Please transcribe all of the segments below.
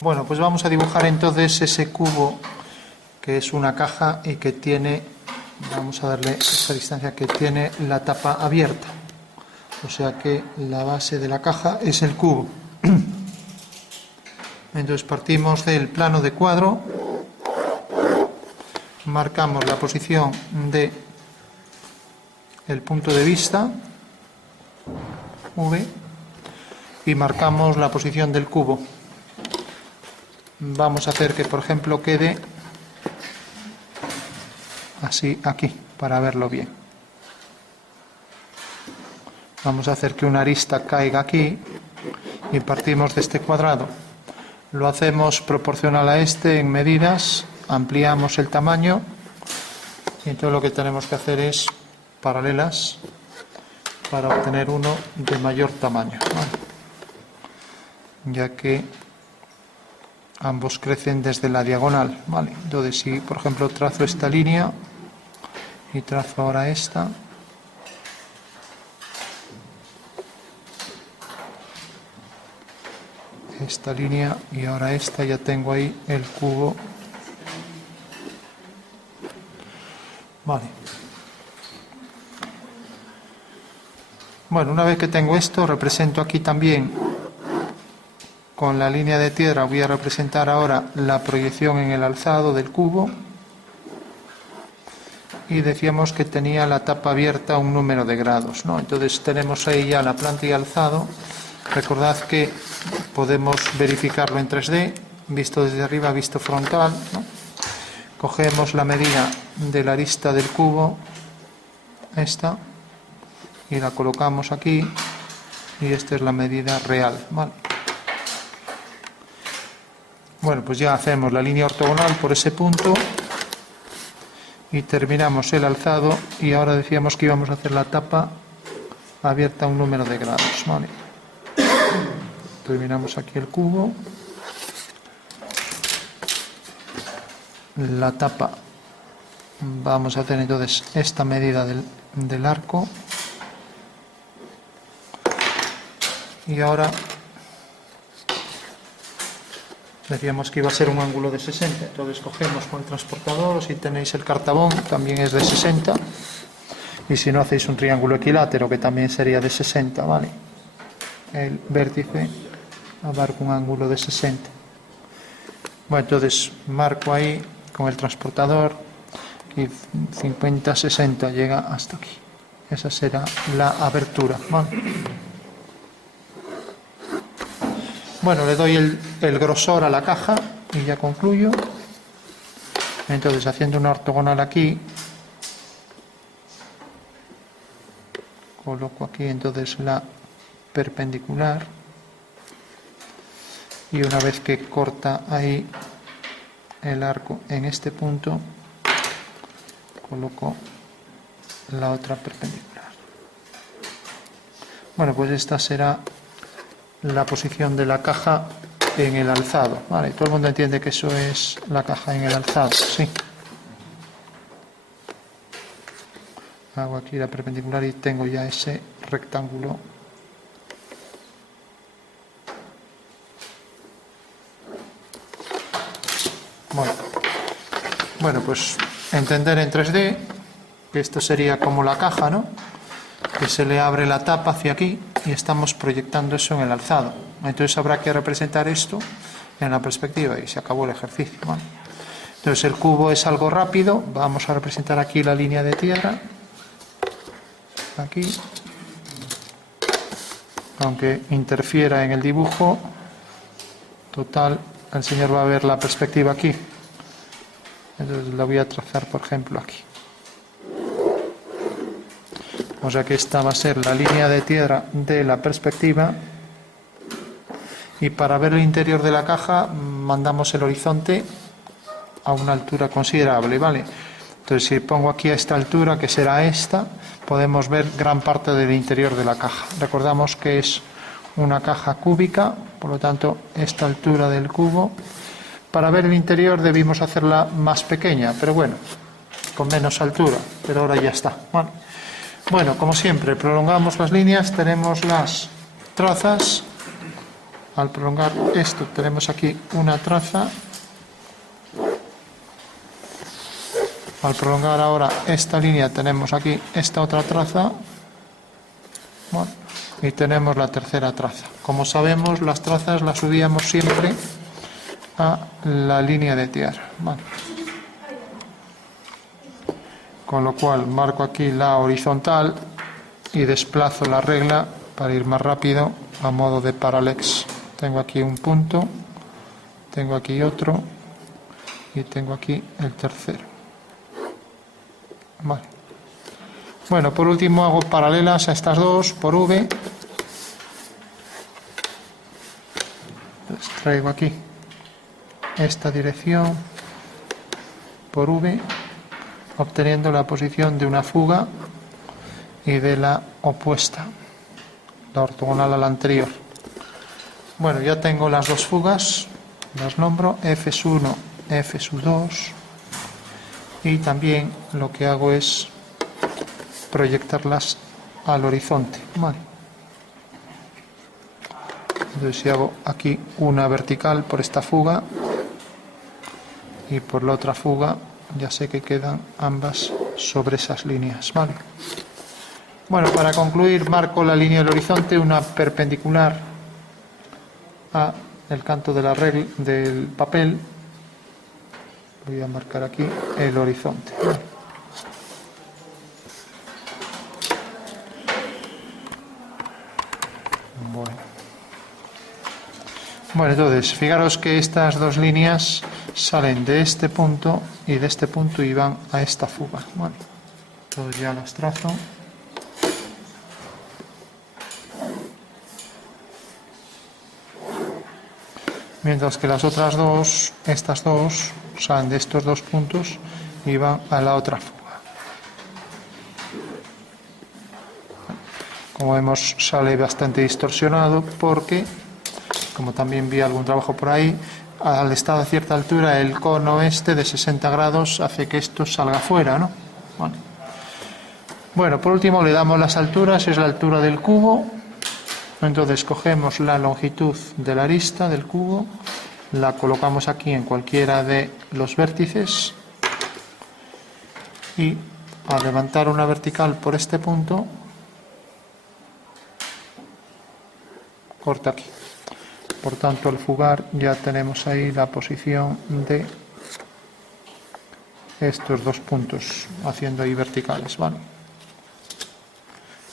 Bueno, pues vamos a dibujar entonces ese cubo que es una caja y que tiene, vamos a darle esta distancia, que tiene la tapa abierta. O sea que la base de la caja es el cubo. Entonces partimos del plano de cuadro, marcamos la posición de el punto de vista, V, y marcamos la posición del cubo. Vamos a hacer que, por ejemplo, quede así aquí, para verlo bien. Vamos a hacer que una arista caiga aquí y partimos de este cuadrado. Lo hacemos proporcional a este en medidas, ampliamos el tamaño y entonces lo que tenemos que hacer es paralelas para obtener uno de mayor tamaño, ¿vale? Ya que ambos crecen desde la diagonal, ¿vale? Entonces, si por ejemplo trazo esta línea y trazo ahora esta, línea y ahora esta, ya tengo ahí el cubo, vale. Bueno, una vez que tengo esto, represento aquí también con la línea de tierra. Voy a representar ahora la proyección en el alzado del cubo y decíamos que tenía la tapa abierta a un número de grados, ¿no? Entonces tenemos ahí ya la planta y alzado. Recordad que podemos verificarlo en 3D, visto desde arriba, visto frontal, ¿no? Cogemos la medida de la arista del cubo, esta, y la colocamos aquí, y esta es la medida real, ¿vale? Bueno, pues ya hacemos la línea ortogonal por ese punto y terminamos el alzado, y ahora decíamos que íbamos a hacer la tapa abierta a un número de grados, ¿vale? Terminamos aquí el cubo, la tapa, vamos a hacer entonces esta medida del arco, y ahora decíamos que iba a ser un ángulo de 60, entonces cogemos con el transportador, o si tenéis el cartabón también es de 60, y si no hacéis un triángulo equilátero que también sería de 60, ¿vale? El vértice abarca un ángulo de 60. Bueno, entonces marco ahí con el transportador y 50-60 llega hasta aquí. Esa será la abertura, ¿vale? Bueno, le doy el grosor a la caja y ya concluyo. Entonces, haciendo una ortogonal aquí, coloco aquí entonces la perpendicular, y una vez que corta ahí el arco en este punto, coloco la otra perpendicular. Bueno, pues esta será la posición de la caja en el alzado, ¿vale? Todo el mundo entiende que eso es la caja en el alzado, sí. Hago aquí la perpendicular y tengo ya ese rectángulo. Bueno, pues entender en 3D que esto sería como la caja, ¿no? Que se le abre la tapa hacia aquí y estamos proyectando eso en el alzado. Entonces habrá que representar esto en la perspectiva y se acabó el ejercicio, ¿vale? Entonces el cubo es algo rápido. Vamos a representar aquí la línea de tierra, aquí, aunque interfiera en el dibujo, total, el señor va a ver la perspectiva aquí. Entonces la voy a trazar, por ejemplo, aquí. O sea que esta va a ser la línea de tierra de la perspectiva, y para ver el interior de la caja mandamos el horizonte a una altura considerable, ¿vale? Entonces, si pongo aquí a esta altura, que será esta, podemos ver gran parte del interior de la caja. Recordamos que es una caja cúbica, por lo tanto esta altura del cubo, para ver el interior debimos hacerla más pequeña, pero bueno, con menos altura, pero ahora ya está, ¿vale? Bueno, como siempre, prolongamos las líneas, tenemos las trazas al prolongar esto tenemos aquí una traza. Al prolongar ahora esta línea tenemos aquí esta otra traza. Bueno, y tenemos la tercera traza. Como sabemos, las trazas las subíamos siempre a la línea de tierra. Vale. Con lo cual marco aquí la horizontal y desplazo la regla para ir más rápido a modo de parallax. Tengo aquí un punto, tengo aquí otro y tengo aquí el tercero. Vale. Bueno, por último hago paralelas a estas dos por V. Entonces, traigo aquí esta dirección por V, obteniendo la posición de una fuga y de la opuesta, la ortogonal a la anterior. Bueno, ya tengo las dos fugas, las nombro F1, F2, y también lo que hago es proyectarlas al horizonte. Vale. Entonces si hago aquí una vertical por esta fuga y por la otra fuga, ya sé que quedan ambas sobre esas líneas. Vale. Bueno, para concluir, marco la línea del horizonte, una perpendicular a el canto de la regla del papel. Voy a marcar aquí el horizonte. Vale. Bueno, entonces, fijaros que estas dos líneas salen de este punto y de este punto y van a esta fuga. Bueno, entonces ya las trazo. Mientras que las otras dos, estas dos, salen de estos dos puntos y van a la otra fuga. Como vemos, sale bastante distorsionado porque, como también vi algún trabajo por ahí, al estar a cierta altura el cono este de 60 grados hace que esto salga fuera, ¿no? Bueno, por último le damos las alturas, es la altura del cubo. Entonces cogemos la longitud de la arista del cubo, la colocamos aquí en cualquiera de los vértices y al levantar una vertical por este punto, corta aquí. Por tanto, al fugar ya tenemos ahí la posición de estos dos puntos, haciendo ahí verticales, ¿vale?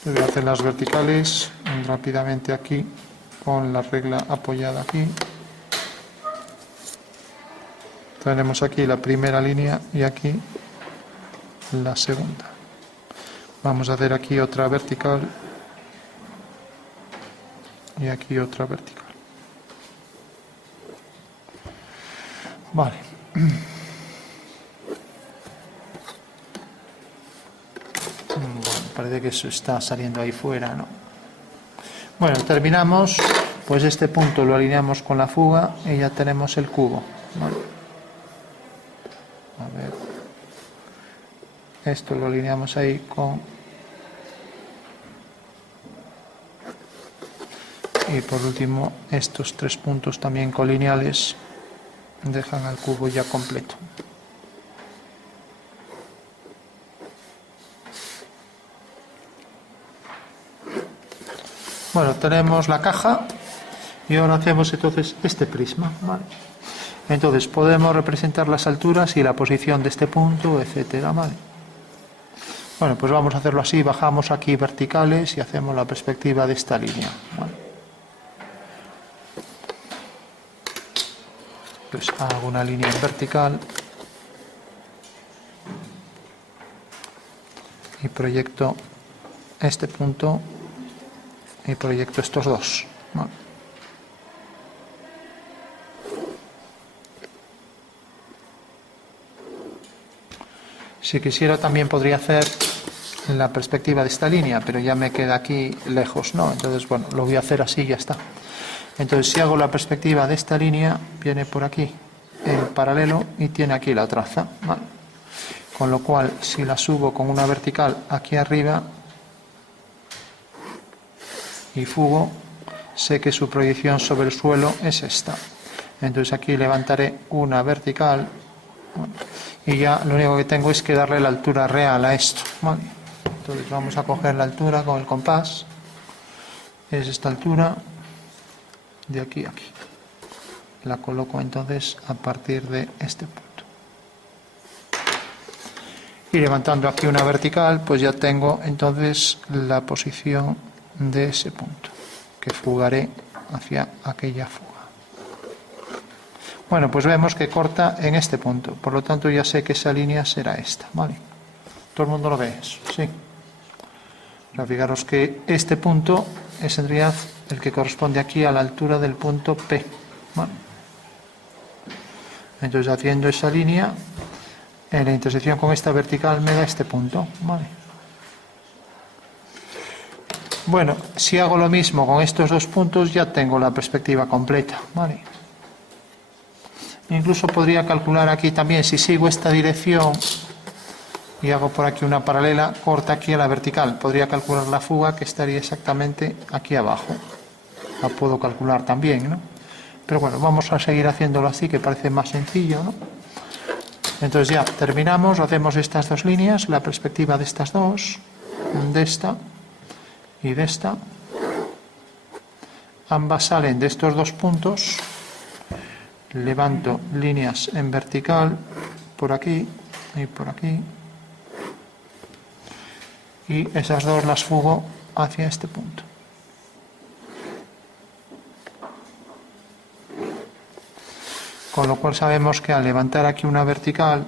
Voy a hacer las verticales rápidamente aquí, con la regla apoyada aquí. Tenemos aquí la primera línea y aquí la segunda. Vamos a hacer aquí otra vertical y aquí otra vertical. Vale. Bueno, parece que eso está saliendo ahí fuera, ¿no? Bueno, terminamos. Pues este punto lo alineamos con la fuga y ya tenemos el cubo. Vale. A ver. Esto lo alineamos ahí con... Y por último, estos tres puntos también colineales dejan al cubo ya completo. Bueno, tenemos la caja y ahora hacemos entonces este prisma, ¿vale? Entonces podemos representar las alturas y la posición de este punto, etcétera, ¿vale? Bueno, pues vamos a hacerlo así, bajamos aquí verticales y hacemos la perspectiva de esta línea, ¿vale? Pues hago una línea en vertical y proyecto este punto y proyecto estos dos, ¿vale? Si quisiera también podría hacer la perspectiva de esta línea, pero ya me queda aquí lejos, ¿no? Entonces, bueno, lo voy a hacer así y ya está. Entonces, si hago la perspectiva de esta línea, viene por aquí el paralelo y tiene aquí la traza, ¿vale? Con lo cual, si la subo con una vertical aquí arriba y fugo, sé que su proyección sobre el suelo es esta. Entonces aquí levantaré una vertical, bueno, y ya lo único que tengo es que darle la altura real a esto, ¿vale? Entonces vamos a coger la altura con el compás, es esta altura, de aquí a aquí. La coloco entonces a partir de este punto. Y levantando aquí una vertical, pues ya tengo entonces la posición de ese punto, que fugaré hacia aquella fuga. Bueno, pues vemos que corta en este punto, por lo tanto ya sé que esa línea será esta, ¿vale? ¿Todo el mundo lo ve eso? Sí. Pero fijaros que este punto es en realidad el que corresponde aquí a la altura del punto P, ¿vale? Entonces haciendo esa línea, en la intersección con esta vertical me da este punto, ¿vale? Bueno, si hago lo mismo con estos dos puntos ya tengo la perspectiva completa, ¿vale? Incluso podría calcular aquí también, si sigo esta dirección y hago por aquí una paralela, corta aquí a la vertical. Podría calcular la fuga que estaría exactamente aquí abajo. La puedo calcular también, ¿no? Pero bueno, vamos a seguir haciéndolo así, que parece más sencillo, ¿no? Entonces ya terminamos, hacemos estas dos líneas, la perspectiva de estas dos, de esta y de esta. Ambas salen de estos dos puntos. Levanto líneas en vertical por aquí y por aquí. Y esas dos las fugo hacia este punto. Con lo cual sabemos que al levantar aquí una vertical,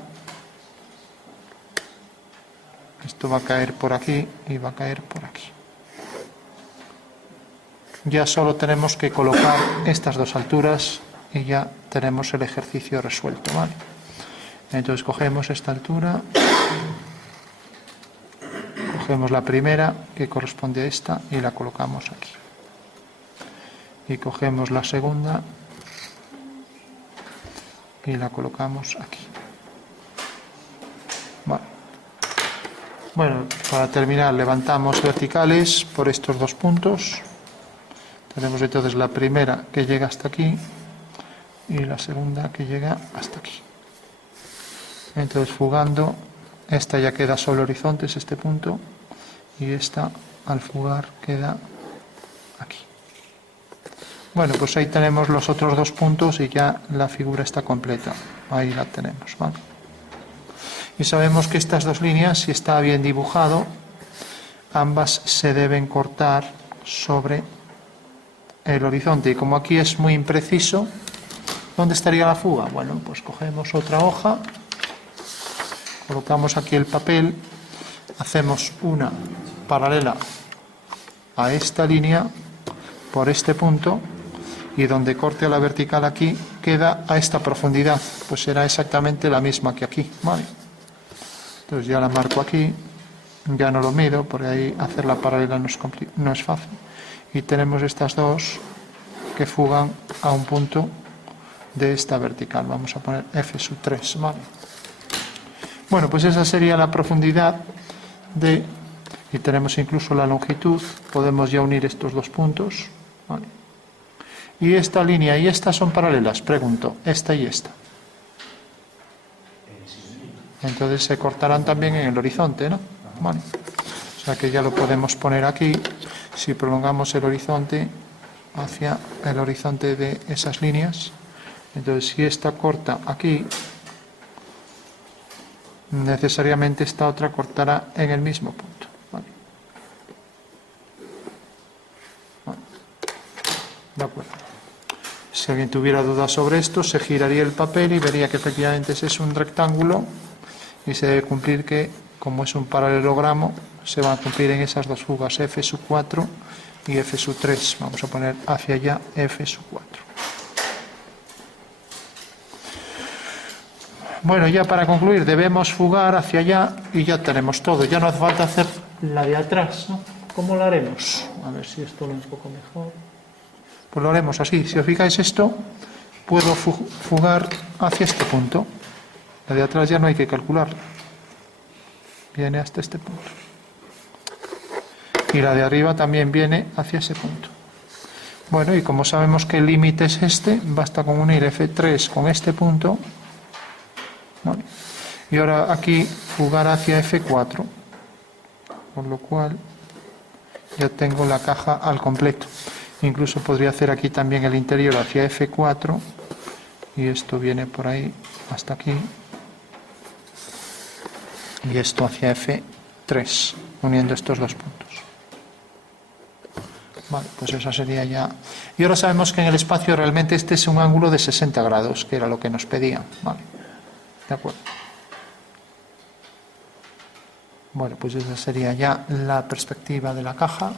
esto va a caer por aquí y va a caer por aquí. Ya solo tenemos que colocar estas dos alturas y ya tenemos el ejercicio resuelto, ¿vale? Entonces cogemos esta altura, cogemos la primera que corresponde a esta y la colocamos aquí. Y cogemos la segunda y la colocamos aquí. Vale. Bueno, para terminar levantamos verticales por estos dos puntos. Tenemos entonces la primera que llega hasta aquí y la segunda que llega hasta aquí. Entonces fugando, esta ya queda sobre el horizonte, es este punto, y esta al fugar queda aquí. Bueno, pues ahí tenemos los otros dos puntos y ya la figura está completa. Ahí la tenemos, ¿vale? Y sabemos que estas dos líneas, si está bien dibujado, ambas se deben cortar sobre el horizonte. Y como aquí es muy impreciso, ¿dónde estaría la fuga? Bueno, pues cogemos otra hoja, colocamos aquí el papel, hacemos una paralela a esta línea por este punto y donde corte a la vertical aquí queda a esta profundidad, pues será exactamente la misma que aquí, ¿vale? Entonces ya la marco aquí, ya no lo mido porque ahí hacer la paralela no es fácil. Y tenemos estas dos que fugan a un punto de esta vertical. Vamos a poner F3, ¿vale? Bueno, pues esa sería la profundidad de... Y tenemos incluso la longitud. Podemos ya unir estos dos puntos, ¿vale? Y esta línea y esta son paralelas, pregunto. Esta y esta. Entonces se cortarán también en el horizonte, ¿no? Vale. O sea que ya lo podemos poner aquí. Si prolongamos el horizonte hacia el horizonte de esas líneas, entonces si esta corta aquí, necesariamente esta otra cortará en el mismo punto. ¿Vale? Vale. De acuerdo. Si alguien tuviera dudas sobre esto, se giraría el papel y vería que efectivamente ese es un rectángulo y se debe cumplir que, como es un paralelogramo, se van a cumplir en esas dos fugas F4 y F3. Vamos a poner hacia allá F4. Bueno, ya para concluir, debemos fugar hacia allá y ya tenemos todo. Ya no hace falta hacer la de atrás, ¿no? ¿Cómo lo haremos? A ver si esto lo enfoco mejor. Pues lo haremos así. Si os fijáis esto, puedo fugar hacia este punto. La de atrás ya no hay que calcular. Viene hasta este punto. Y la de arriba también viene hacia ese punto. Bueno, y como sabemos que el límite es este, basta con unir F3 con este punto. Vale. Y ahora aquí fugar hacia F4, por lo cual ya tengo la caja al completo. Incluso podría hacer aquí también el interior hacia F4 y esto viene por ahí hasta aquí y esto hacia F3, uniendo estos dos puntos. Vale, pues esa sería ya. Y ahora sabemos que en el espacio realmente este es un ángulo de 60 grados, que era lo que nos pedían. Vale, de acuerdo. Bueno, pues esa sería ya la perspectiva de la caja.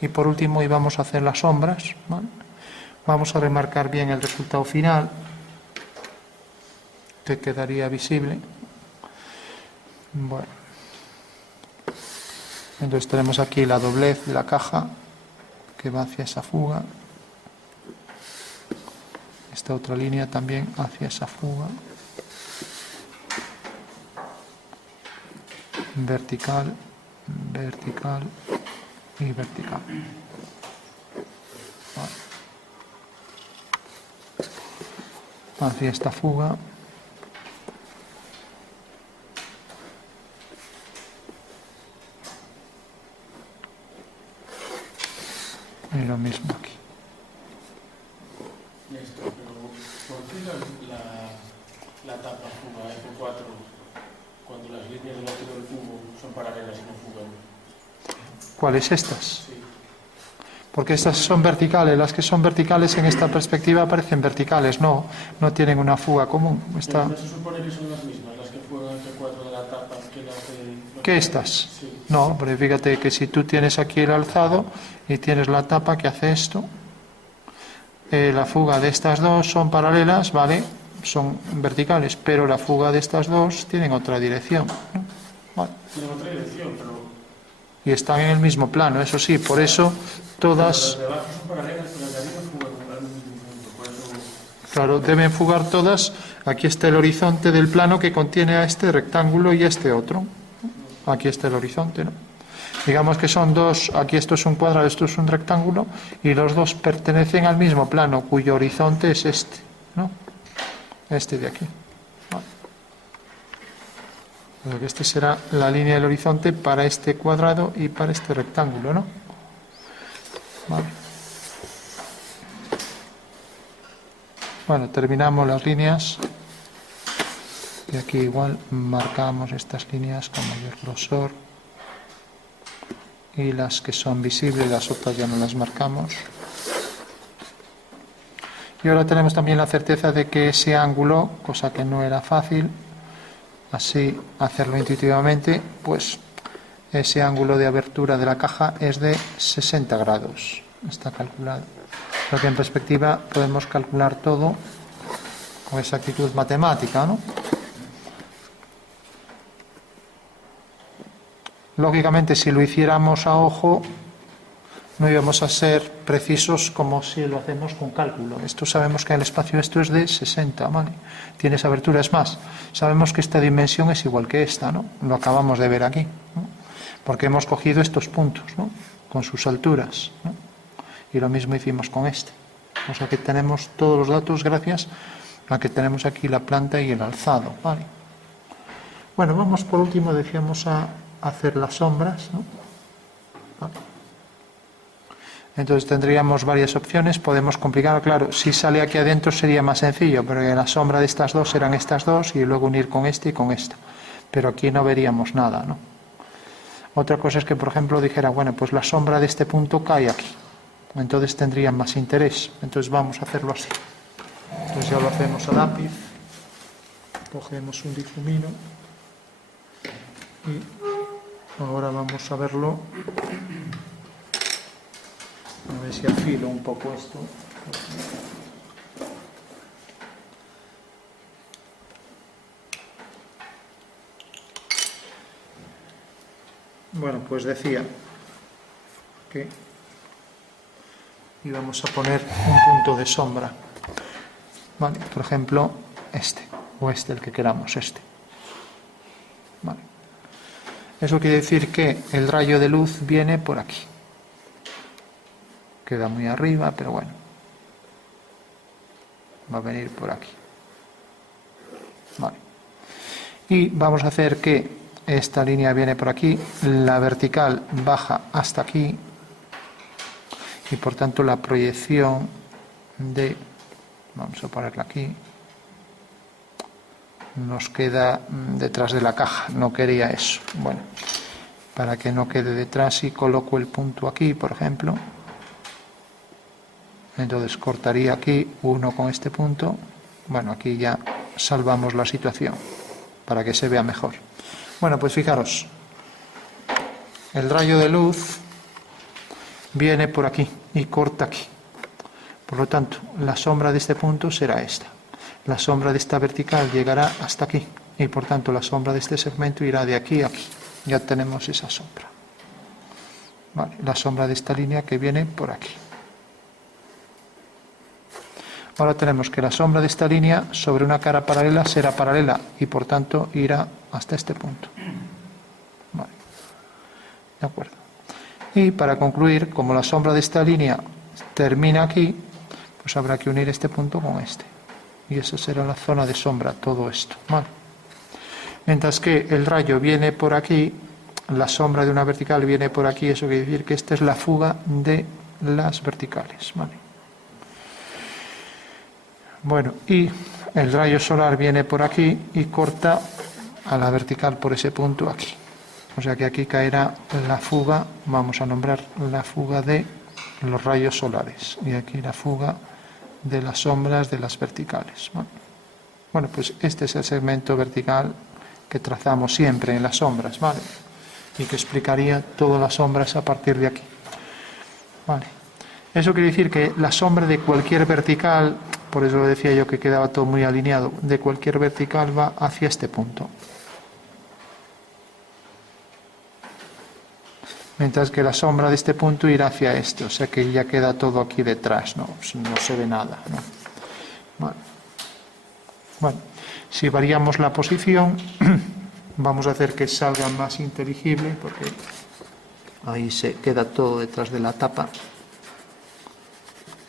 Y por último íbamos a hacer las sombras. ¿Vale? Vamos a remarcar bien el resultado final, que quedaría visible. Bueno, entonces tenemos aquí la doblez de la caja que va hacia esa fuga. Esta otra línea también hacia esa fuga. Vertical, vertical y vertical. Vale. Hacia esta fuga. Y lo mismo aquí. Pero ¿por qué la tapa fuga F4 cuando las líneas del otro del cubo son paralelas y no fugan? ¿Cuáles estas? Sí. Porque estas son verticales. Las que son verticales en esta perspectiva parecen verticales, no tienen una fuga común. Pero no se supone que son las mismas, las que fuegan F4 de la tapa que las de... ¿Qué estas? Sí. No, pero fíjate que si tú tienes aquí el alzado y tienes la tapa que hace esto, la fuga de estas dos son paralelas, ¿vale? Son verticales, pero la fuga de estas dos tienen otra dirección, ¿no? Vale. Tienen otra dirección, pero... Y están en el mismo plano, eso sí, por eso todas... Las de abajo son paralelas, pero las de arriba fugan al mismo punto, por eso... Claro, deben fugar todas. Aquí está el horizonte del plano que contiene a este rectángulo y a este otro. Aquí está el horizonte, ¿no? Digamos que son dos, aquí esto es un cuadrado, esto es un rectángulo, y los dos pertenecen al mismo plano, cuyo horizonte es este, ¿no? Este de aquí. Vale. Porque este será la línea del horizonte para este cuadrado y para este rectángulo, ¿no? Vale. Bueno, terminamos las líneas. Y aquí igual marcamos estas líneas con mayor grosor. Y las que son visibles, las otras ya no las marcamos. Y ahora tenemos también la certeza de que ese ángulo, cosa que no era fácil, así hacerlo intuitivamente, pues ese ángulo de abertura de la caja es de 60 grados. Está calculado. Lo que en perspectiva podemos calcular todo con exactitud matemática, ¿no? Lógicamente, si lo hiciéramos a ojo, no íbamos a ser precisos como si lo hacemos con cálculo. Esto sabemos que el espacio esto es de 60, ¿vale? Tiene esa abertura. Es más, sabemos que esta dimensión es igual que esta, ¿no? Lo acabamos de ver aquí, ¿no? Porque hemos cogido estos puntos, ¿no? Con sus alturas, ¿no? Y lo mismo hicimos con este. O sea que tenemos todos los datos gracias a que tenemos aquí la planta y el alzado, ¿vale? Bueno, vamos por último, decíamos, a hacer las sombras, ¿no? ¿Vale? Entonces tendríamos varias opciones, podemos complicar, claro, si sale aquí adentro sería más sencillo, pero la sombra de estas dos eran estas dos y luego unir con este y con esta, pero aquí no veríamos nada, ¿no? Otra cosa es que, por ejemplo, dijera, bueno, pues la sombra de este punto cae aquí, entonces tendría más interés, entonces vamos a hacerlo así. Entonces ya lo hacemos a lápiz, cogemos un difumino y ahora vamos a verlo. A ver si afilo un poco esto. Bueno, pues decía que íbamos a poner un punto de sombra. Vale, por ejemplo, este, o este, el que queramos, este. Vale. Eso quiere decir que el rayo de luz viene por aquí. queda muy arriba, pero bueno, va a venir por aquí. Vale. Y vamos a hacer que esta línea viene por aquí, la vertical baja hasta aquí, y por tanto la proyección de, vamos a ponerla aquí, nos queda detrás de la caja. No quería eso. Bueno, para que no quede detrás, y coloco el punto aquí, por ejemplo, entonces cortaría aquí uno con este punto. Bueno, aquí ya salvamos la situación para que se vea mejor. Bueno, pues fijaros, el rayo de luz viene por aquí y corta aquí. Por lo tanto, la sombra de este punto será esta. La sombra de esta vertical llegará hasta aquí y por tanto la sombra de este segmento irá de aquí a aquí. Ya tenemos esa sombra. Vale, la sombra de esta línea que viene por aquí. Ahora tenemos que la sombra de esta línea sobre una cara paralela será paralela y por tanto irá hasta este punto. Vale. De acuerdo. Y para concluir, como la sombra de esta línea termina aquí, pues habrá que unir este punto con este. Y esa será la zona de sombra, todo esto. Vale. Mientras que el rayo viene por aquí, la sombra de una vertical viene por aquí, eso quiere decir que esta es la fuga de las verticales. Vale. Bueno, y el rayo solar viene por aquí y corta a la vertical por ese punto aquí. O sea que aquí caerá la fuga, vamos a nombrar la fuga de los rayos solares. Y aquí la fuga de las sombras de las verticales. Bueno, pues este es el segmento vertical que trazamos siempre en las sombras, ¿vale? Y que explicaría todas las sombras a partir de aquí. Vale. Eso quiere decir que la sombra de cualquier vertical, por eso lo decía yo que quedaba todo muy alineado, de cualquier vertical va hacia este punto. Mientras que la sombra de este punto irá hacia este, o sea que ya queda todo aquí detrás, no se ve nada, ¿no? Bueno, si variamos la posición, vamos a hacer que salga más inteligible, porque ahí se queda todo detrás de la tapa.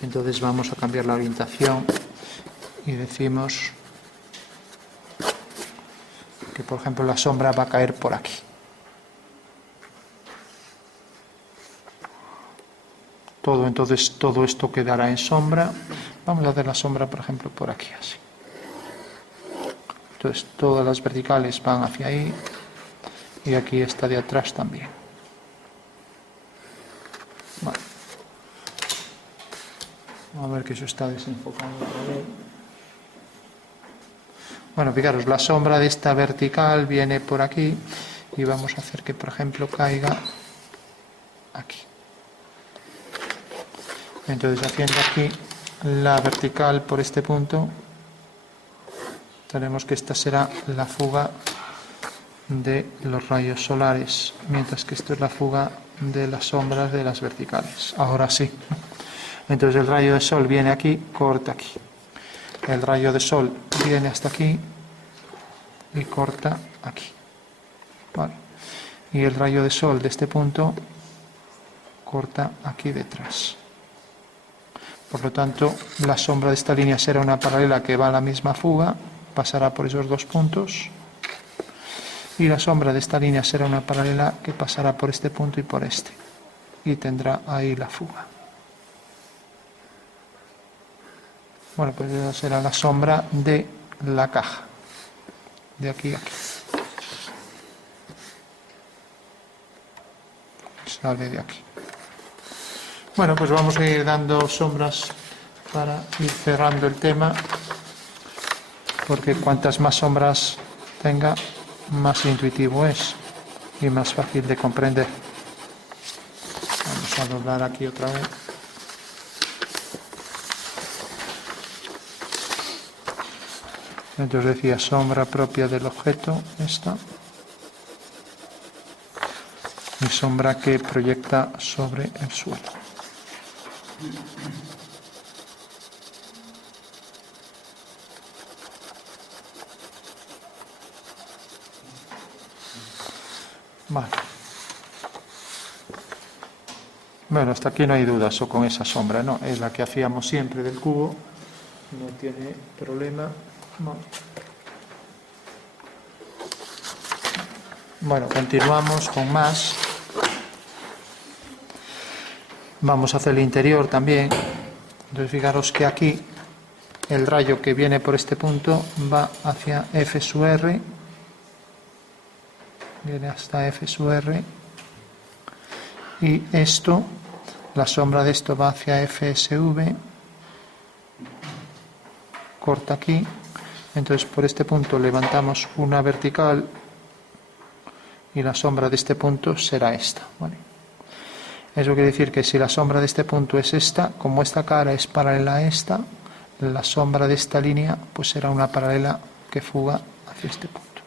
Entonces vamos a cambiar la orientación y decimos que, por ejemplo, la sombra va a caer por aquí. Entonces todo esto quedará en sombra. Vamos a hacer la sombra, por ejemplo, por aquí, así. Entonces todas las verticales van hacia ahí y aquí esta de atrás también. Vale. Vamos a ver que eso está desenfocando otra vez. Bueno, fijaros, la sombra de esta vertical viene por aquí y vamos a hacer que, por ejemplo, caiga aquí. Entonces, haciendo aquí la vertical por este punto, tenemos que esta será la fuga de los rayos solares, mientras que esto es la fuga de las sombras de las verticales. Ahora sí. Entonces el rayo de sol viene aquí, corta aquí. El rayo de sol viene hasta aquí y corta aquí. Vale. Y el rayo de sol de este punto corta aquí detrás. Por lo tanto, la sombra de esta línea será una paralela que va a la misma fuga, pasará por esos dos puntos. Y la sombra de esta línea será una paralela que pasará por este punto y por este. Y tendrá ahí la fuga. Bueno, pues esa será la sombra de la caja. De aquí a aquí. Sale de aquí. Bueno, pues vamos a ir dando sombras para ir cerrando el tema, porque cuantas más sombras tenga, más intuitivo es y más fácil de comprender. Vamos a doblar aquí otra vez. Entonces decía sombra propia del objeto, esta, y sombra que proyecta sobre el suelo. Vale. Bueno, hasta aquí no hay dudas o con esa sombra, ¿no? Es la que hacíamos siempre del cubo, no tiene problema. No. Bueno, continuamos con más. Vamos a hacer el interior también. Entonces fijaros que aquí el rayo que viene por este punto va hacia F sub R, viene hasta F sub R, y esto, la sombra de esto va hacia FSV, corta aquí, entonces por este punto levantamos una vertical y la sombra de este punto será esta, ¿vale? Eso quiere decir que si la sombra de este punto es esta, como esta cara es paralela a esta, la sombra de esta línea pues será una paralela que fuga hacia este punto.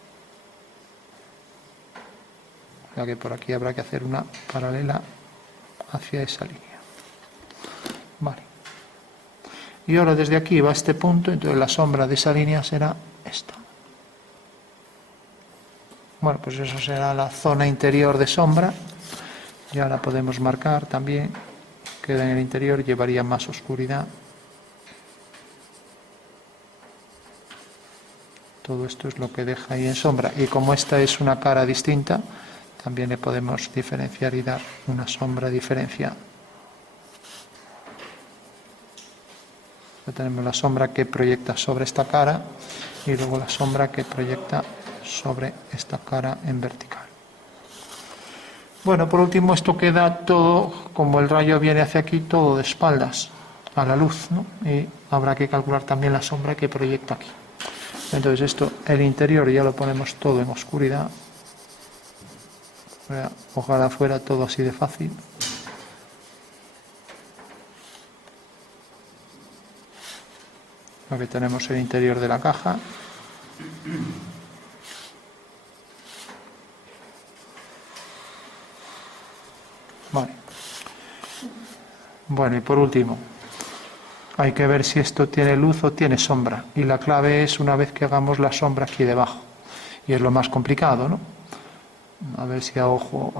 O sea que por aquí habrá que hacer una paralela hacia esa línea. Vale. Y ahora desde aquí va a este punto, entonces la sombra de esa línea será esta. Bueno, pues eso será la zona interior de sombra. Ya la podemos marcar también. Queda en el interior, llevaría más oscuridad. Todo esto es lo que deja ahí en sombra. Y como esta es una cara distinta, también le podemos diferenciar y dar una sombra diferenciada. Ya tenemos la sombra que proyecta sobre esta cara y luego la sombra que proyecta sobre esta cara en vertical. Bueno, por último, esto queda todo, como el rayo viene hacia aquí, todo de espaldas a la luz, ¿no? Y habrá que calcular también la sombra que proyecta aquí. Entonces esto, el interior ya lo ponemos todo en oscuridad. Ojalá fuera todo así de fácil. Aquí tenemos el interior de la caja. Vale. Bueno, y por último, hay que ver si esto tiene luz o tiene sombra. Y la clave es una vez que hagamos la sombra aquí debajo. Y es lo más complicado, ¿no? A ver si a ojo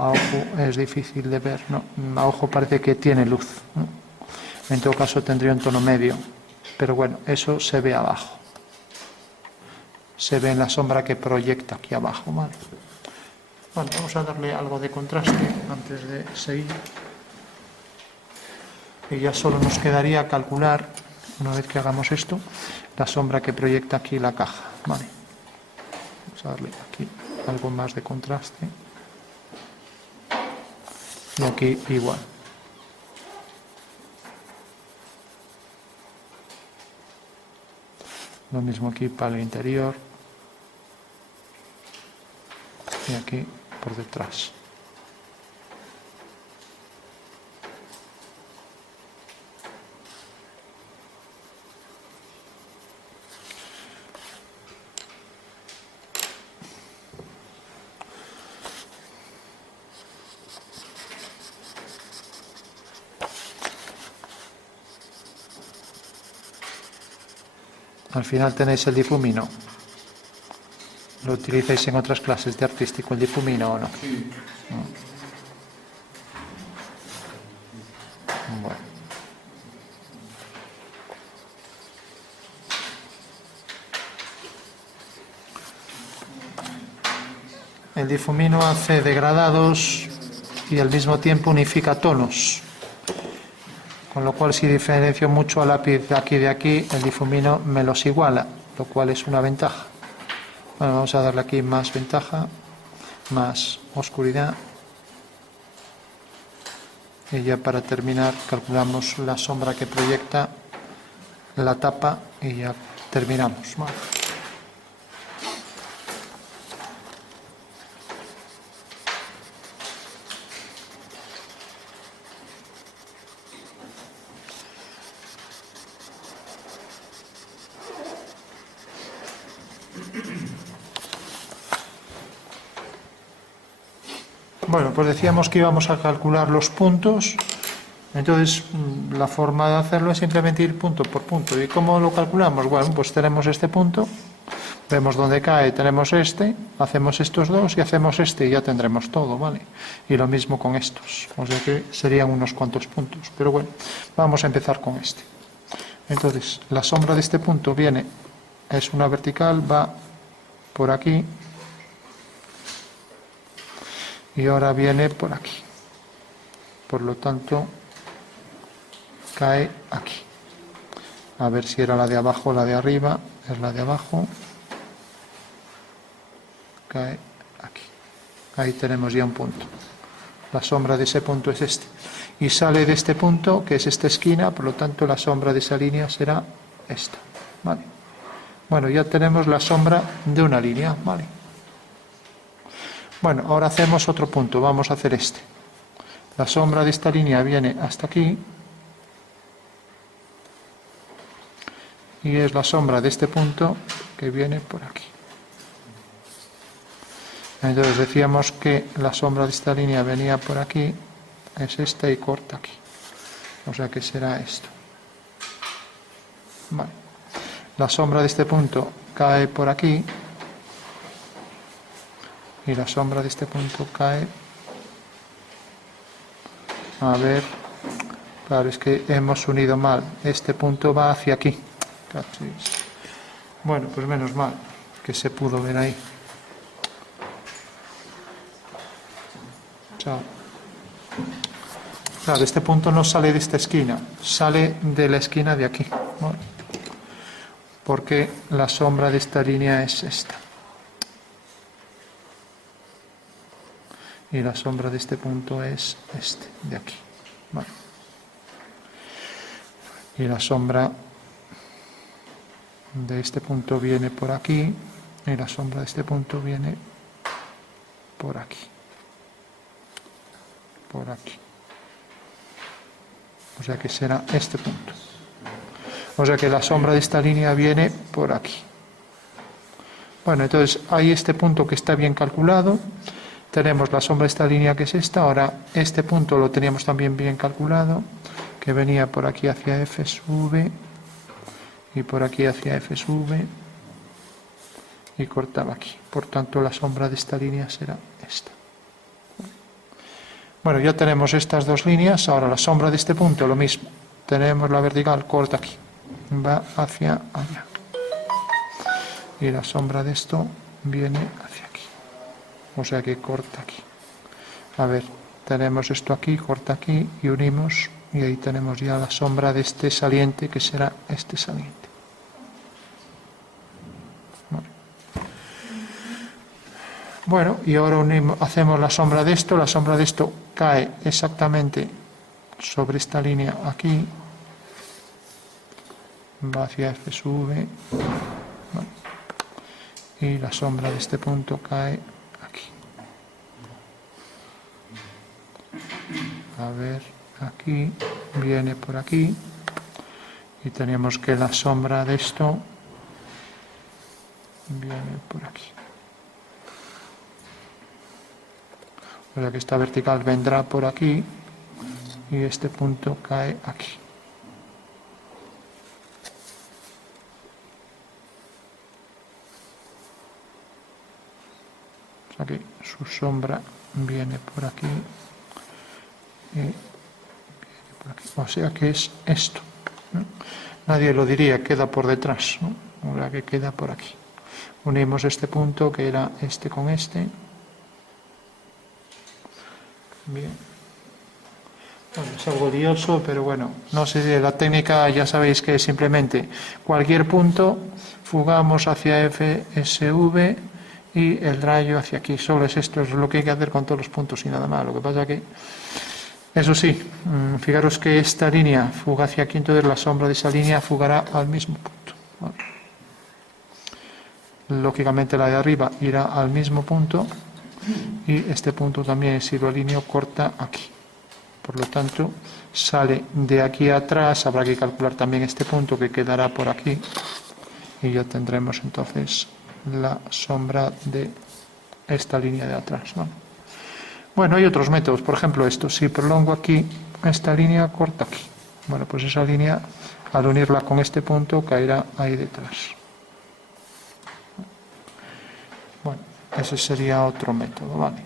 es difícil de ver, ¿no? A ojo parece que tiene luz, ¿no? En todo caso tendría un tono medio. Pero bueno, eso se ve abajo. Se ve en la sombra que proyecta aquí abajo, ¿vale? Bueno, vamos a darle algo de contraste antes de seguir. Y ya solo nos quedaría calcular, una vez que hagamos esto, la sombra que proyecta aquí la caja, ¿vale? Vamos a darle aquí algo más de contraste. Y aquí igual. Lo mismo aquí para el interior. Y aquí por detrás. Al final tenéis el difumino. ¿Lo utilizáis en otras clases de artístico el difumino o no? Sí. Bueno. El difumino hace degradados y al mismo tiempo unifica tonos. Con lo cual, si diferencio mucho al lápiz de aquí, el difumino me los iguala, lo cual es una ventaja. Bueno, vamos a darle aquí más ventaja, más oscuridad. Y ya para terminar, calculamos la sombra que proyecta la tapa y ya terminamos. Vale. Bueno, pues decíamos que íbamos a calcular los puntos. Entonces, la forma de hacerlo es simplemente ir punto por punto. ¿Y cómo lo calculamos? Bueno, pues tenemos este punto Vemos dónde cae, tenemos este, hacemos estos dos y hacemos este y ya tendremos todo, ¿vale? Y lo mismo con estos, o sea que serían unos cuantos puntos. Pero bueno, vamos a empezar con este. Entonces, la sombra de este punto viene, es una vertical, va por aquí y ahora viene por aquí. Por lo tanto, cae aquí. A ver si era la de abajo o la de arriba. Es la de abajo. Cae aquí. Ahí tenemos ya un punto. La sombra de ese punto es este. Y sale de este punto, que es esta esquina, por lo tanto la sombra de esa línea será esta. ¿Vale? Bueno, ya tenemos la sombra de una línea. ¿Vale? Bueno, ahora hacemos otro punto. Vamos a hacer este. La sombra de esta línea viene hasta aquí. Y es la sombra de este punto que viene por aquí. Entonces decíamos que la sombra de esta línea venía por aquí, es esta y corta aquí. O sea que será esto. Vale. La sombra de este punto cae por aquí y la sombra de este punto cae. A ver, claro, es que hemos unido mal. Este punto va hacia aquí. Bueno, pues menos mal que se pudo ver ahí. Claro, este punto no sale de esta esquina, sale de la esquina de aquí, ¿no? Porque la sombra de esta línea es esta. Y la sombra de este punto es este, de aquí. ¿Vale? Y la sombra de este punto viene por aquí, y la sombra de este punto viene por aquí. Por aquí. O sea que será este punto. O sea que la sombra de esta línea viene por aquí. Bueno, entonces hay este punto que está bien calculado. Tenemos la sombra de esta línea que es esta. Ahora este punto lo teníamos también bien calculado, que venía por aquí hacia F sub V y por aquí hacia F sub V y cortaba aquí. Por tanto, la sombra de esta línea será esta. Bueno, ya tenemos estas dos líneas. Ahora la sombra de este punto, lo mismo. Tenemos la vertical, corta aquí. Va hacia allá. Y la sombra de esto viene hacia aquí. O sea que corta aquí. A ver, tenemos esto aquí, corta aquí y unimos. Y ahí tenemos ya la sombra de este saliente, que será este saliente. Bueno, y ahora hacemos la sombra de esto. La sombra de esto cae exactamente sobre esta línea aquí. Va hacia F sub V. Bueno, y la sombra de este punto cae aquí. A ver, aquí, viene por aquí. Y tenemos que la sombra de esto viene por aquí. O sea que esta vertical vendrá por aquí y este punto cae aquí. O sea que su sombra viene por aquí y viene por aquí. O sea que es esto, ¿no? Nadie lo diría, queda por detrás, ¿no? O sea que queda por aquí. Unimos este punto que era este con este. Bien. Bueno, es algo lioso, pero bueno, no sé, la técnica ya sabéis que es simplemente cualquier punto, fugamos hacia FSV y el rayo hacia aquí. Solo es esto, es lo que hay que hacer con todos los puntos y nada más. Lo que pasa que, eso sí, fijaros que esta línea fuga hacia aquí, entonces la sombra de esa línea fugará al mismo punto. ¿Vale? Lógicamente la de arriba irá al mismo punto. Y este punto también, si lo alineo, corta aquí. Por lo tanto, sale de aquí atrás. Habrá que calcular también este punto que quedará por aquí. Y ya tendremos entonces la sombra de esta línea de atrás, ¿no? Bueno, hay otros métodos. Por ejemplo, esto. Si prolongo aquí esta línea, corta aquí. Bueno, pues esa línea, al unirla con este punto, caerá ahí detrás. Ese sería otro método, ¿vale?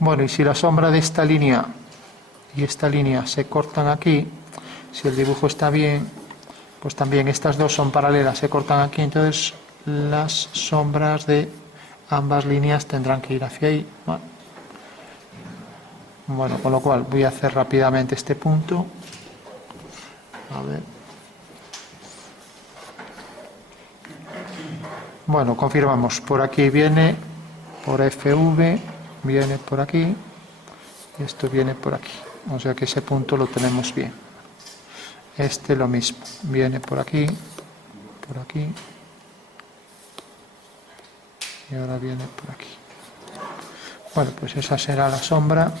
Bueno, y si la sombra de esta línea y esta línea se cortan aquí, si el dibujo está bien, pues también estas dos son paralelas, se cortan aquí, entonces las sombras de ambas líneas tendrán que ir hacia ahí, ¿vale? Bueno, con lo cual voy a hacer rápidamente este punto. A ver. Bueno, confirmamos, por aquí viene, por FV, viene por aquí, y esto viene por aquí. O sea que ese punto lo tenemos bien. Este lo mismo, viene por aquí, y ahora viene por aquí. Bueno, pues esa será la sombra.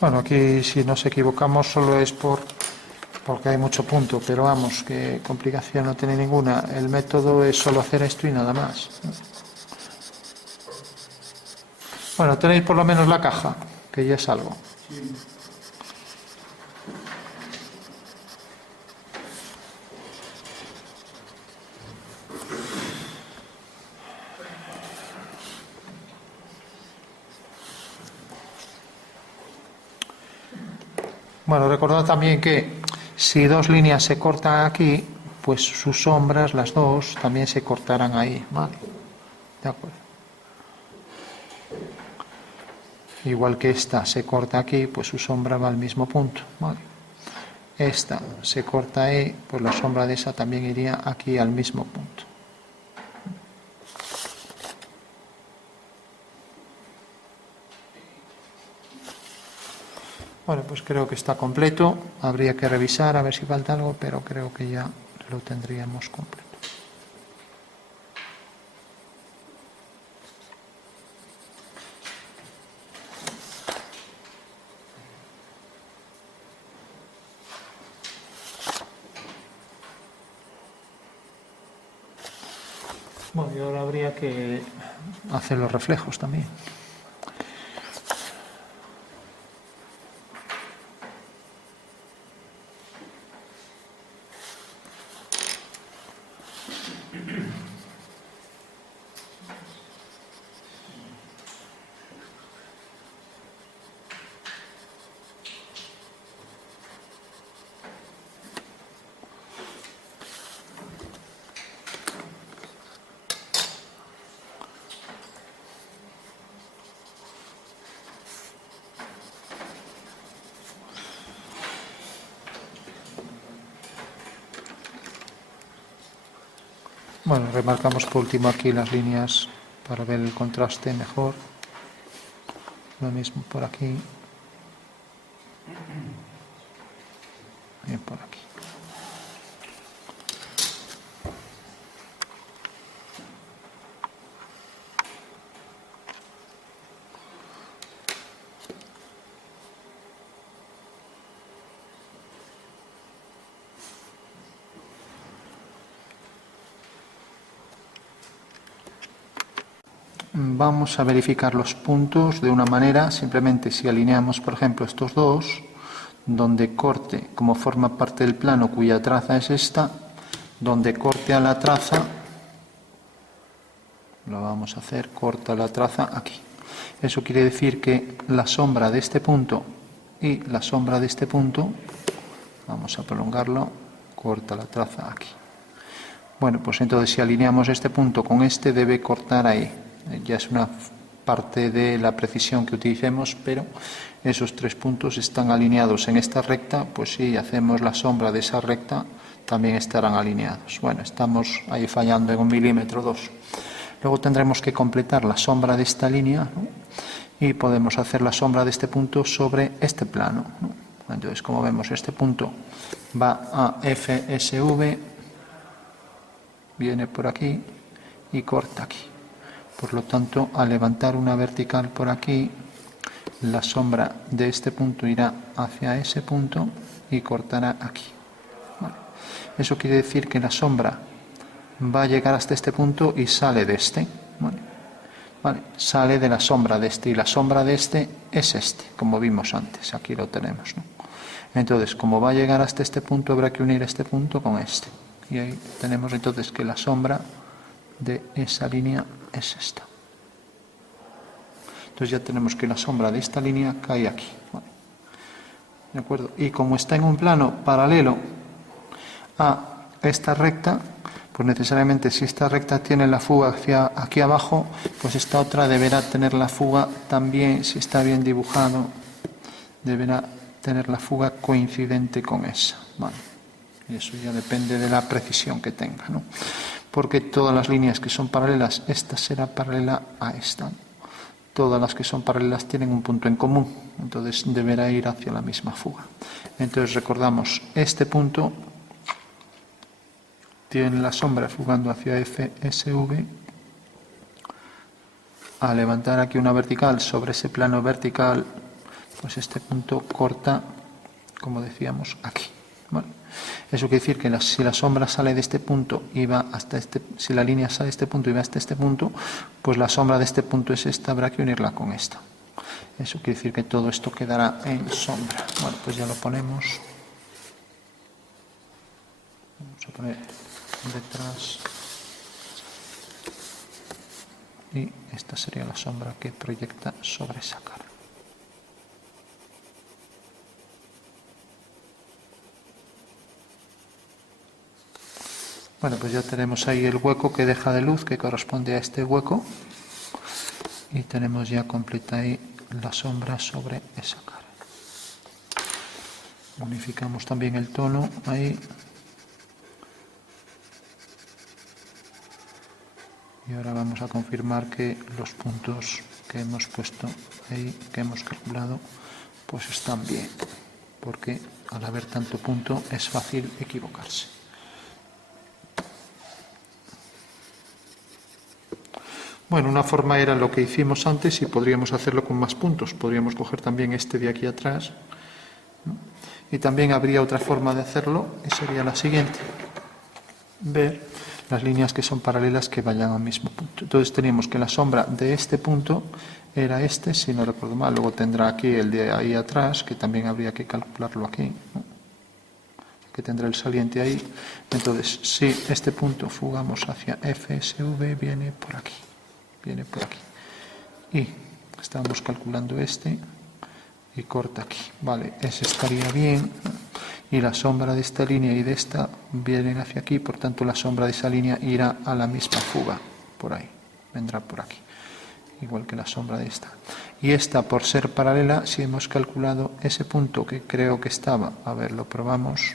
Bueno, aquí si nos equivocamos solo es porque hay mucho punto, pero vamos, que complicación no tiene ninguna. El método es solo hacer esto y nada más. Bueno, tenéis por lo menos la caja, que ya es algo. Bueno, recordad también que si dos líneas se cortan aquí, pues sus sombras, las dos, también se cortarán ahí, ¿vale? De acuerdo. Igual que esta se corta aquí, pues su sombra va al mismo punto, ¿vale? Esta se corta ahí, pues la sombra de esa también iría aquí al mismo punto. Bueno, pues creo que está completo. Habría que revisar a ver si falta algo, pero creo que ya lo tendríamos completo. Bueno, y ahora habría que hacer los reflejos también. Bueno, remarcamos por último aquí las líneas para ver el contraste mejor. Lo mismo por aquí. Y por aquí. Vamos a verificar los puntos de una manera, simplemente si alineamos, por ejemplo, estos dos, donde corte, como forma parte del plano cuya traza es esta, donde corte a la traza, lo vamos a hacer, corta la traza aquí. Eso quiere decir que la sombra de este punto y la sombra de este punto, vamos a prolongarlo, corta la traza aquí. Bueno, pues entonces si alineamos este punto con este, debe cortar ahí. Ya es una parte de la precisión que utilicemos, pero esos tres puntos están alineados en esta recta, pues si hacemos la sombra de esa recta, también estarán alineados. Bueno, estamos ahí fallando en 1 milímetro, 2. Luego tendremos que completar la sombra de esta línea, ¿no? Y podemos hacer la sombra de este punto sobre este plano, ¿no? Entonces, como vemos, este punto va a FSV, viene por aquí y corta aquí. Por lo tanto, al levantar una vertical por aquí, la sombra de este punto irá hacia ese punto y cortará aquí. Vale. Eso quiere decir que la sombra va a llegar hasta este punto y sale de este. ¿Vale? Sale de la sombra de este, y la sombra de este es este, como vimos antes. Aquí lo tenemos, ¿no? Entonces, como va a llegar hasta este punto, habrá que unir este punto con este. Y ahí tenemos entonces que la sombra de esa línea es esta. Entonces ya tenemos que la sombra de esta línea cae aquí. ¿Vale? ¿De acuerdo? Y como está en un plano paralelo a esta recta, pues necesariamente si esta recta tiene la fuga hacia aquí abajo, pues esta otra deberá tener la fuga también, si está bien dibujado, deberá tener la fuga coincidente con esa. ¿Vale? Y eso ya depende de la precisión que tenga, ¿no? Porque todas las líneas que son paralelas, esta será paralela a esta. Todas las que son paralelas tienen un punto en común, entonces deberá ir hacia la misma fuga. Entonces recordamos, este punto tiene la sombra fugando hacia FSV. Al levantar aquí una vertical sobre ese plano vertical, pues este punto corta, como decíamos, aquí. ¿Vale? Eso quiere decir que si la sombra sale de este punto y va hasta este, si la línea sale de este punto y va hasta este punto, pues la sombra de este punto es esta, habrá que unirla con esta. Eso quiere decir que todo esto quedará en sombra. Bueno, pues ya lo ponemos. Vamos a poner detrás. Y esta sería la sombra que proyecta sobre esa cara. Bueno, pues ya tenemos ahí el hueco que deja de luz, que corresponde a este hueco. Y tenemos ya completa ahí la sombra sobre esa cara. Unificamos también el tono ahí. Y ahora vamos a confirmar que los puntos que hemos puesto ahí, que hemos calculado, pues están bien. Porque al haber tanto punto es fácil equivocarse. Bueno, una forma era lo que hicimos antes y podríamos hacerlo con más puntos. Podríamos coger también este de aquí atrás, ¿no? Y también habría otra forma de hacerlo, y sería la siguiente. Ver las líneas que son paralelas que vayan al mismo punto. Entonces teníamos que la sombra de este punto era este, si no recuerdo mal. Luego tendrá aquí el de ahí atrás, que también habría que calcularlo aquí, ¿no? Que tendrá el saliente ahí. Entonces, si este punto fugamos hacia FSV, viene por aquí. Viene por aquí. Y estamos calculando este y corta aquí. Vale, ese estaría bien. Y la sombra de esta línea y de esta vienen hacia aquí, por tanto la sombra de esa línea irá a la misma fuga, por ahí, vendrá por aquí, igual que la sombra de esta. Y esta, por ser paralela, si hemos calculado ese punto que creo que estaba, a ver, lo probamos.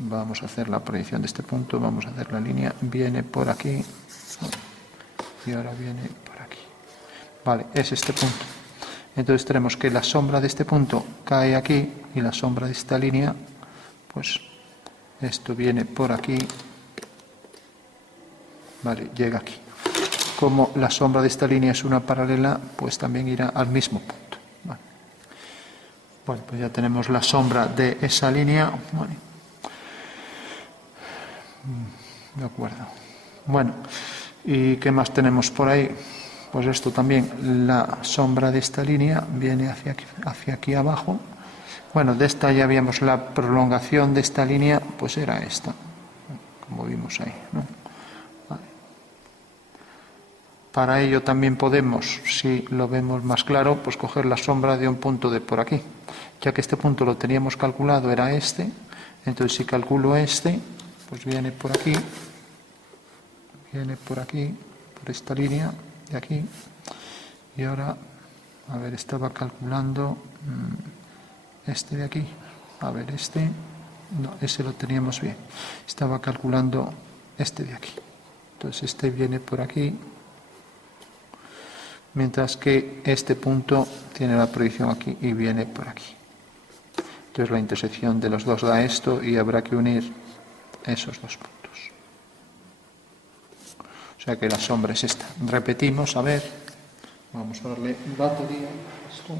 Vamos a hacer la proyección de este punto, vamos a hacer la línea, viene por aquí y ahora viene por aquí. Vale, es este punto. Entonces tenemos que la sombra de este punto cae aquí y la sombra de esta línea, pues esto viene por aquí, vale, llega aquí. Como la sombra de esta línea es una paralela, pues también irá al mismo punto. Vale. Bueno, pues ya tenemos la sombra de esa línea. Vale. De acuerdo. Bueno, ¿y qué más tenemos por ahí? Pues esto también, la sombra de esta línea viene hacia aquí abajo. Bueno, de esta ya habíamos la prolongación de esta línea, pues era esta, como vimos ahí, ¿no? Vale. Para ello también podemos, si lo vemos más claro, pues coger la sombra de un punto de por aquí. Ya que este punto lo teníamos calculado, era este, entonces si calculo este, pues viene por aquí, por esta línea de aquí, y ahora, a ver, estaba calculando este de aquí, a ver, este, no, ese lo teníamos bien, estaba calculando este de aquí, entonces este viene por aquí, mientras que este punto tiene la proyección aquí y viene por aquí. Entonces la intersección de los dos da esto y habrá que unir esos dos puntos. O sea que la sombra es esta. Repetimos, a ver, vamos a darle batería a esto.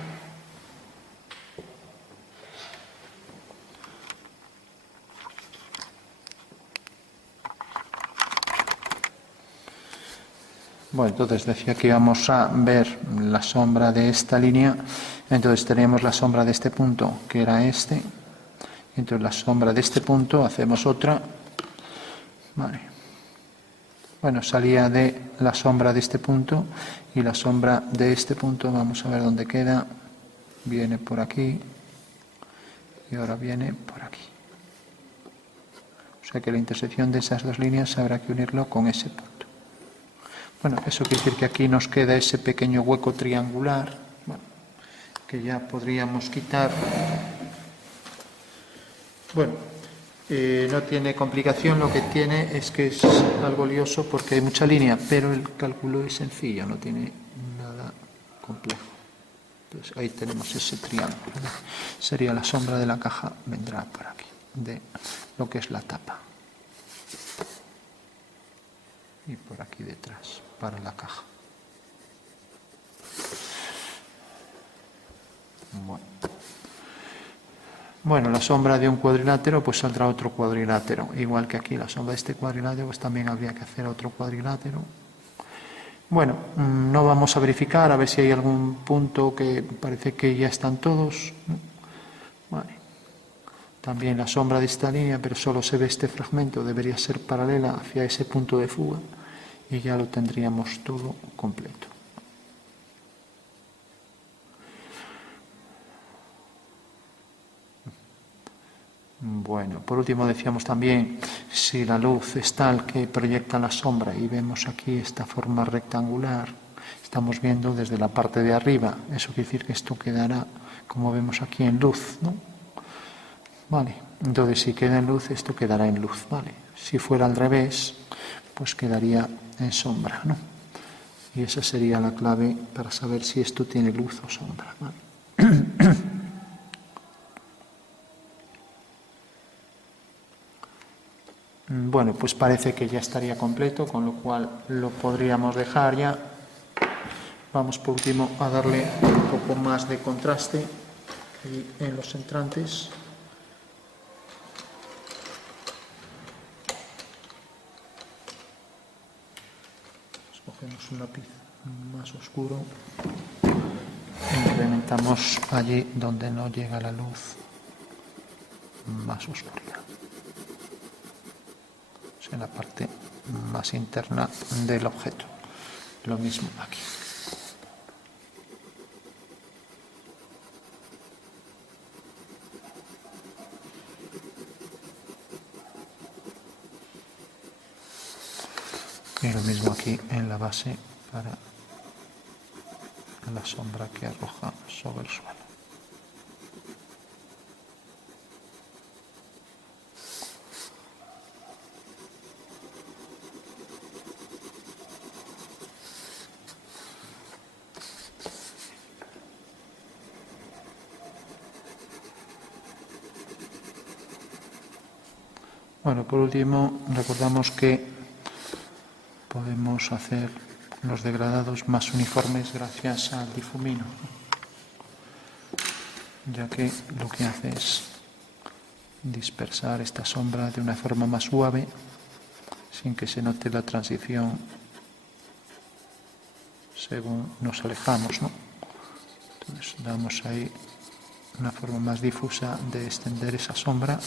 Bueno, entonces decía que íbamos a ver la sombra de esta línea. Entonces tenemos la sombra de este punto, que era este. Entonces la sombra de este punto, hacemos otra. Vale. Bueno, salía de la sombra de este punto y la sombra de este punto, vamos a ver dónde queda. Viene por aquí y ahora viene por aquí. O sea que la intersección de esas dos líneas habrá que unirlo con ese punto. Bueno, eso quiere decir que aquí nos queda ese pequeño hueco triangular, bueno, que ya podríamos quitar. Bueno, no tiene complicación, lo que tiene es que es algo lioso porque hay mucha línea, pero el cálculo es sencillo, no tiene nada complejo. Entonces ahí tenemos ese triángulo. Sería la sombra de la caja, vendrá por aquí, de lo que es la tapa. Y por aquí detrás, para la caja. Bueno, la sombra de un cuadrilátero, pues saldrá otro cuadrilátero. Igual que aquí, la sombra de este cuadrilátero, pues también habría que hacer otro cuadrilátero. Bueno, no vamos a verificar, a ver si hay algún punto que parece que ya están todos. Vale. También la sombra de esta línea, pero solo se ve este fragmento, debería ser paralela hacia ese punto de fuga y ya lo tendríamos todo completo. Bueno, por último decíamos también, si la luz es tal que proyecta la sombra y vemos aquí esta forma rectangular, estamos viendo desde la parte de arriba, eso quiere decir que esto quedará, como vemos aquí, en luz, ¿no? Vale, entonces si queda en luz, esto quedará en luz, ¿vale? Si fuera al revés, pues quedaría en sombra, ¿no? Y esa sería la clave para saber si esto tiene luz o sombra, ¿vale? Bueno, pues parece que ya estaría completo, con lo cual lo podríamos dejar ya. Vamos por último a darle un poco más de contraste en los entrantes. Cogemos un lápiz más oscuro e incrementamos allí donde no llega la luz más oscuridad. En la parte más interna del objeto. Lo mismo aquí. Y lo mismo aquí en la base para la sombra que arroja sobre el suelo. Bueno, por último, recordamos que podemos hacer los degradados más uniformes gracias al difumino, ya que lo que hace es dispersar esta sombra de una forma más suave, sin que se note la transición según nos alejamos, ¿no? Entonces damos ahí una forma más difusa de extender esa sombra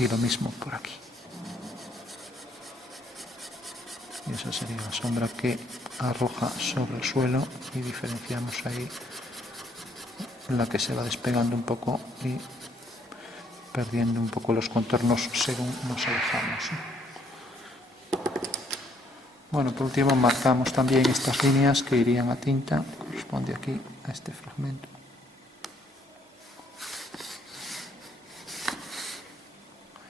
y lo mismo por aquí. Y esa sería la sombra que arroja sobre el suelo y diferenciamos ahí la que se va despegando un poco y perdiendo un poco los contornos según nos alejamos. Bueno, por último marcamos también estas líneas que irían a tinta, corresponde aquí a este fragmento.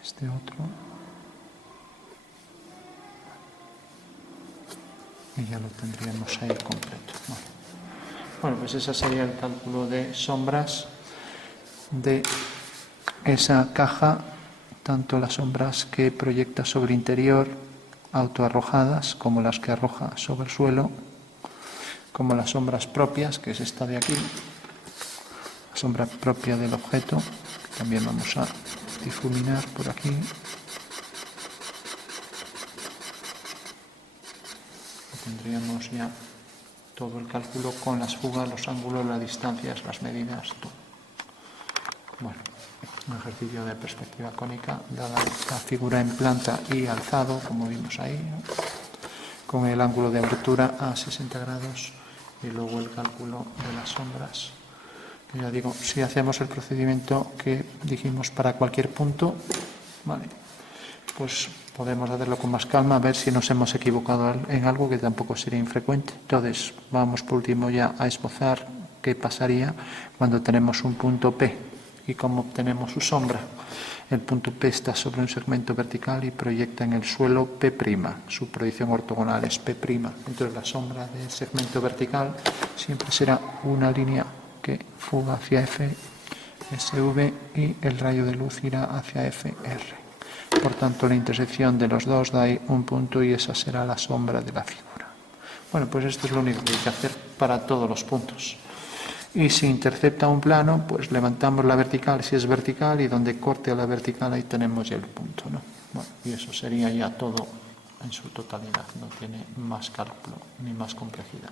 Este otro. Y ya lo tendríamos ahí completo. Bueno, pues ese sería el cálculo de sombras de esa caja, tanto las sombras que proyecta sobre interior autoarrojadas como las que arroja sobre el suelo, como las sombras propias, que es esta de aquí, la sombra propia del objeto, que también vamos a difuminar por aquí. tendríamos ya todo el cálculo con las fugas, los ángulos, las distancias, las medidas, todo. Bueno, un ejercicio de perspectiva cónica, dada la figura en planta y alzado, como vimos ahí, ¿no? Con el ángulo de abertura a 60 grados y luego el cálculo de las sombras. Ya digo, si hacemos el procedimiento que dijimos para cualquier punto, vale, pues podemos hacerlo con más calma, a ver si nos hemos equivocado en algo, que tampoco sería infrecuente. Entonces, vamos por último ya a esbozar qué pasaría cuando tenemos un punto P y cómo obtenemos su sombra. El punto P está sobre un segmento vertical y proyecta en el suelo P'. Su proyección ortogonal es P'. Entonces, la sombra del segmento vertical siempre será una línea que fuga hacia F, SV, y el rayo de luz irá hacia FR. Por tanto, la intersección de los dos da ahí un punto y esa será la sombra de la figura. Bueno, pues esto es lo único que hay que hacer para todos los puntos. Y si intercepta un plano, pues levantamos la vertical si es vertical, y donde corte a la vertical ahí tenemos ya el punto, ¿no? Bueno, y eso sería ya todo en su totalidad, no tiene más cálculo ni más complejidad.